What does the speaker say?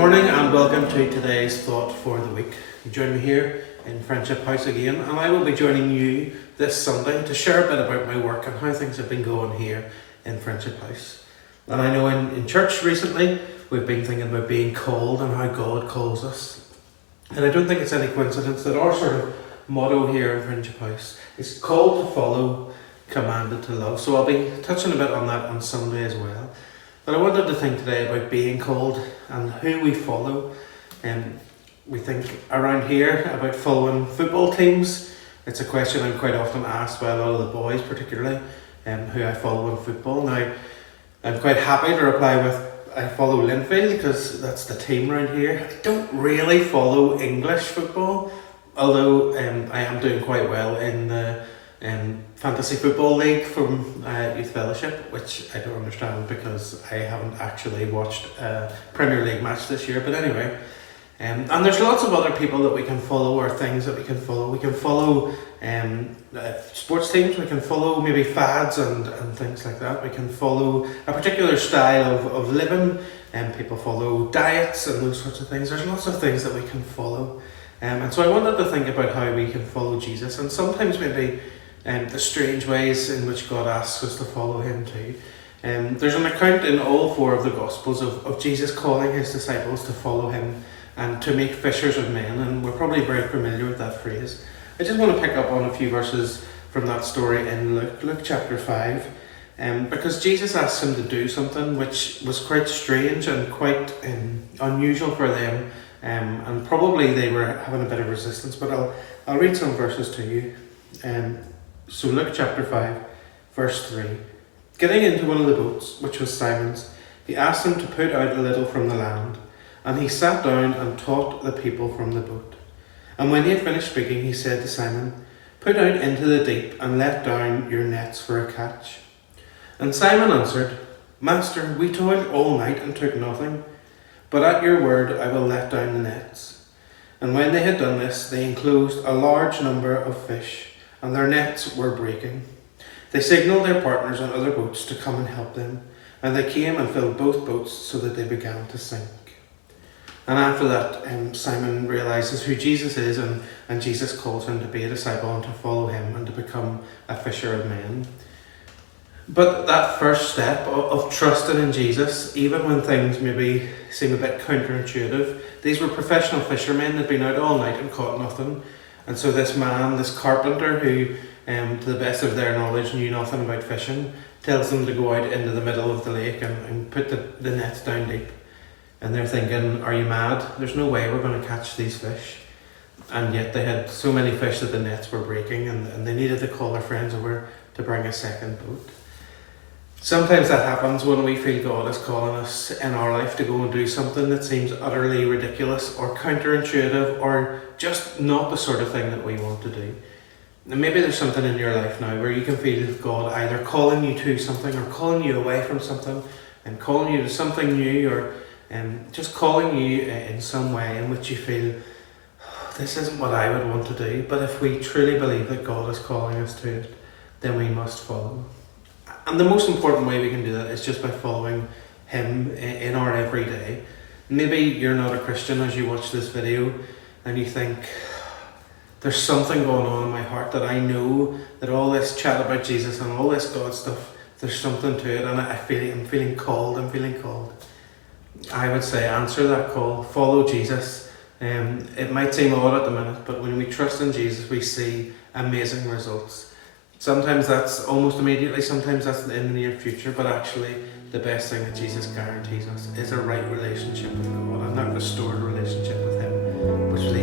morning and welcome to today's thought for the week. You join me here in Friendship House again, and I will be joining you this Sunday to share a bit about my work and how things have been going here in Friendship House. And I know in church recently we've been thinking about being called and how God calls us. And I don't think it's any coincidence that our sort of motto here in Friendship House is called to follow, commanded to love. So I'll be touching a bit on that on Sunday as well. But I wanted to think today about being called and who we follow. We think around here about following football teams. It's a question I'm quite often asked by a lot of the boys, particularly, who I follow in football. Now, I'm quite happy to reply with I follow Linfield because that's the team around here. I don't really follow English football, although I am doing quite well in the Fantasy Football League from Youth Fellowship, which I don't understand because I haven't actually watched a Premier League match this year. But anyway, and there's lots of other people that we can follow or things that we can follow. We can follow sports teams, we can follow maybe fads and things like that. We can follow a particular style of living, and people follow diets and those sorts of things. There's lots of things that we can follow. And so I wanted to think about how we can follow Jesus, and sometimes maybe the strange ways in which God asks us to follow him too. There's an account in all four of the Gospels of Jesus calling his disciples to follow him and to make fishers of men, and we're probably very familiar with that phrase. I just want to pick up on a few verses from that story in Luke chapter 5, because Jesus asked him to do something which was quite strange and quite unusual for them, and probably they were having a bit of resistance, but I'll read some verses to you. So Luke chapter 5, verse 3. Getting into one of the boats, which was Simon's, he asked him to put out a little from the land, and he sat down and taught the people from the boat. And when he had finished speaking, he said to Simon, "Put out into the deep and let down your nets for a catch." And Simon answered, "Master, we toiled all night and took nothing, but at your word I will let down the nets." And when they had done this, they enclosed a large number of fish, and their nets were breaking. They signalled their partners on other boats to come and help them, and they came and filled both boats so that they began to sink. And after that, Simon realises who Jesus is, and Jesus calls him to be a disciple and to follow him and to become a fisher of men. But that first step of trusting in Jesus, even when things maybe seem a bit counterintuitive, these were professional fishermen. They'd been out all night and caught nothing. And so this man, this carpenter who, to the best of their knowledge, knew nothing about fishing, tells them to go out into the middle of the lake and put the nets down deep. And they're thinking, are you mad? There's no way we're going to catch these fish. And yet they had so many fish that the nets were breaking, and they needed to call their friends over to bring a second boat. Sometimes that happens when we feel God is calling us in our life to go and do something that seems utterly ridiculous or counterintuitive or just not the sort of thing that we want to do. And maybe there's something in your life now where you can feel God either calling you to something or calling you away from something and calling you to something new, or just calling you in some way in which you feel, this isn't what I would want to do. But if we truly believe that God is calling us to it, then we must follow. And the most important way we can do that is just by following him in our everyday. Maybe you're not a Christian as you watch this video and you think, there's something going on in my heart that I know that all this chat about Jesus and all this God stuff, there's something to it, and I'm feeling called. I would say answer that call, follow Jesus. It might seem odd at the minute, but when we trust in Jesus, we see amazing results. Sometimes that's almost immediately, sometimes that's in the near future, but actually the best thing that Jesus guarantees us is a right relationship with God and that restored relationship with him, which leads